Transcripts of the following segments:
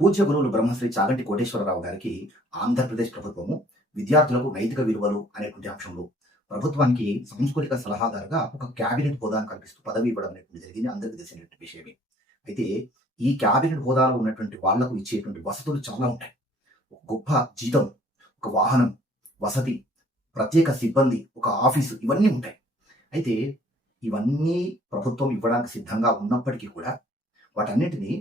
పూజ్య గురువులు బ్రహ్మశ్రీ చాగంటి కోటేశ్వరరావు గారికి ఆంధ్రప్రదేశ్ ప్రభుత్వము విద్యార్థులకు నైతిక విలువలు అనేటువంటి అంశంలో ప్రభుత్వానికి సాంస్కృతిక సలహాదారుగా ఒక క్యాబినెట్ హోదాను కల్పిస్తూ పదవి ఇవ్వడం అనేటువంటి జరిగింది. అందరికీ తెలిసినటువంటి విషయమే. అయితే ఈ క్యాబినెట్ హోదాలో ఉన్నటువంటి వాళ్ళకు ఇచ్చేటువంటి వసతులు చాలా ఉంటాయి. ఒక గొప్ప జీతం ఒక వాహనం వసతి ప్రత్యేక సిబ్బంది ఒక ఆఫీసు ఇవన్నీ ఉంటాయి. అయితే ఇవన్నీ ప్రభుత్వం ఇవ్వడానికి సిద్ధంగా ఉన్నప్పటికీ కూడా వాటన్నిటినీ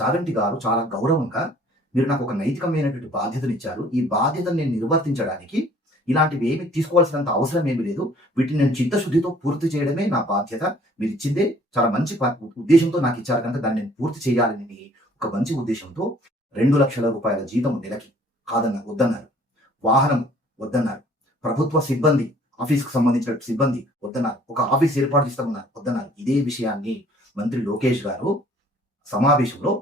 చాగంటి గారు చాలా గౌరవంగా మీరు నాకు ఒక నైతికమైనటువంటి బాధ్యతను ఇచ్చారు. ఈ బాధ్యతను నేను నిర్వర్తించడానికి ఇలాంటివి ఏమి తీసుకోవాల్సినంత అవసరం ఏమీ లేదు. వీటిని నేను చిత్తశుద్ధితో పూర్తి చేయడమే నా బాధ్యత. మీరు ఇచ్చిందే చాలా మంచి ఉద్దేశంతో నాకు ఇచ్చారు కనుక దాన్ని నేను పూర్తి చేయాలని ఒక మంచి ఉద్దేశంతో రెండు లక్షల రూపాయల జీతం నెలకి కాదన్నారు వద్దన్నారు. వాహనం వద్దన్నారు. ప్రభుత్వ సిబ్బంది ఆఫీస్కి సంబంధించిన సిబ్బంది వద్దన్నారు. ఒక ఆఫీస్ ఏర్పాటు చేస్తామన్నారు. వద్దన్నారు. ఇదే విషయాన్ని మంత్రి లోకేష్ గారు సమావేశంలో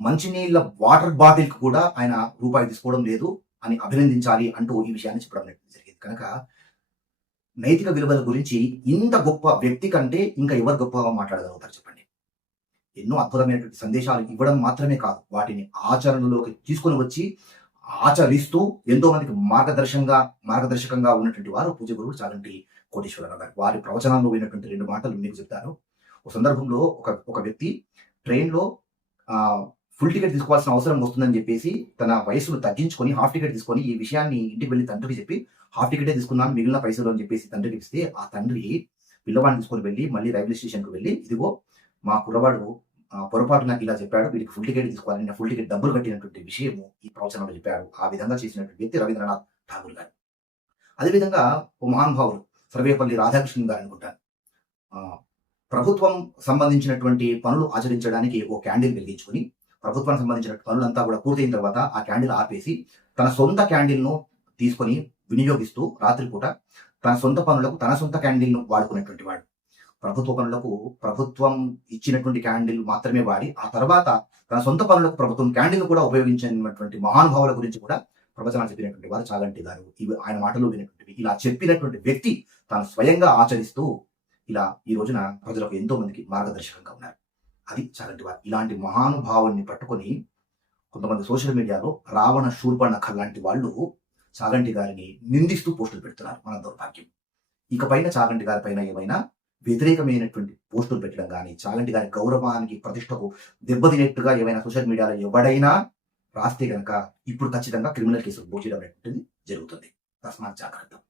మంచినీళ్ళ వాటర్ బాటిల్ కూడా ఆయన రూపాయి తీసుకోవడం లేదు అని అభినందించాలి అంటూ ఈ విషయాన్ని చెప్పడం జరిగింది. కనుక నైతిక విలువల గురించి ఇంత గొప్ప వ్యక్తి కంటే ఇంకా ఎవరు గొప్పగా మాట్లాడగలుగుతారు చెప్పండి? ఎన్నో అద్భుతమైనటువంటి సందేశాలు ఇవ్వడం మాత్రమే కాదు. వాటిని ఆచరణలోకి తీసుకొని వచ్చి ఆచరిస్తూ ఎంతో మందికి మార్గదర్శకంగా మార్గదర్శకంగా ఉన్నటువంటి వారు పూజ గురువు చాలంటి కోటేశ్వరరావు గారు. వారి ప్రవచనంలో విన్నటువంటి రెండు మాటలు మీకు చెప్తారు ఒక సందర్భంలో ఒక ఒక వ్యక్తి ట్రైన్లో ఫుల్ టికెట్ తీసుకోవాల్సిన అవసరం వస్తుందని చెప్పేసి తన వయసును తగ్గించుకొని హాఫ్ టికెట్ తీసుకొని ఈ విషయాన్ని ఇంటికి వెళ్ళి తండ్రికి చెప్పి హాఫ్ టికెటే తీసుకున్నాను మిగిలిన పైసలు అని చెప్పేసి తండ్రికి ఇస్తే ఆ తండ్రి పిల్లవాడిని తీసుకొని వెళ్ళి మళ్ళీ రైల్వే స్టేషన్కి వెళ్ళి ఇదిగో మా కుర్రవాడు పొరపాటున ఇలా చెప్పాడు వీడికి ఫుల్ టికెట్ తీసుకోవాలి నేను ఫుల్ టికెట్ డబ్బులు కట్టినటువంటి విషయము ఈ ప్రవచనంలో చెప్పాడు. ఆ విధంగా చేసినటువంటి వ్యక్తి రవీంద్రనాథ్ ఠాగూర్ గారు. అదేవిధంగా ఓ మహానుభావుడు సర్వేపల్లి రాధాకృష్ణన్ గారు అనుకుంటాను. ప్రభుత్వం సంబంధించినటువంటి పనులు ఆచరించడానికి ఓ క్యాండిల్ వెలిగించుకొని ప్రభుత్వానికి సంబంధించిన పనులంతా కూడా పూర్తయిన తర్వాత ఆ క్యాండిల్ ఆపేసి తన సొంత క్యాండిల్ను తీసుకొని వినియోగిస్తూ రాత్రిపూట తన సొంత పనులకు తన సొంత క్యాండిల్ను వాడుకునేటువంటి వాడు. ప్రభుత్వ పనులకు ప్రభుత్వం ఇచ్చినటువంటి క్యాండిల్ మాత్రమే వాడి ఆ తర్వాత తన సొంత పనులకు ప్రభుత్వం క్యాండిల్ కూడా ఉపయోగించినటువంటి మహానుభావుల గురించి కూడా ప్రవచనాలు చెప్పినటువంటి వారు చాగంటి గారు. ఇవి ఆయన మాటలు వినటువంటివి ఇలా చెప్పినటువంటి వ్యక్తి తాను స్వయంగా ఆచరిస్తూ ఇలా ఈ రోజున ప్రజలకు ఎంతో మందికి మార్గదర్శకంగా ఉన్నారు. అది చాలంటి వారు. ఇలాంటి మహానుభావుల్ని పట్టుకొని కొంతమంది సోషల్ మీడియాలో రావణ శూర్పణఖ లాంటి వాళ్ళు చాగంటి గారిని నిందిస్తూ పోస్టులు పెడుతున్నారు మన దౌర్భాగ్యం. ఇకపైన చాగంటి గారి పైన ఏమైనా వ్యతిరేకమైనటువంటి పోస్టులు పెట్టడం కానీ చాగంటి గారి గౌరవానికి ప్రతిష్టకు దెబ్బతినట్టుగా ఏమైనా సోషల్ మీడియాలో ఎవడైనా రాస్తే గనక ఇప్పుడు ఖచ్చితంగా క్రిమినల్ కేసులు బోచడం జరుగుతుంది. తస్మాత్ జాగ్రత్త.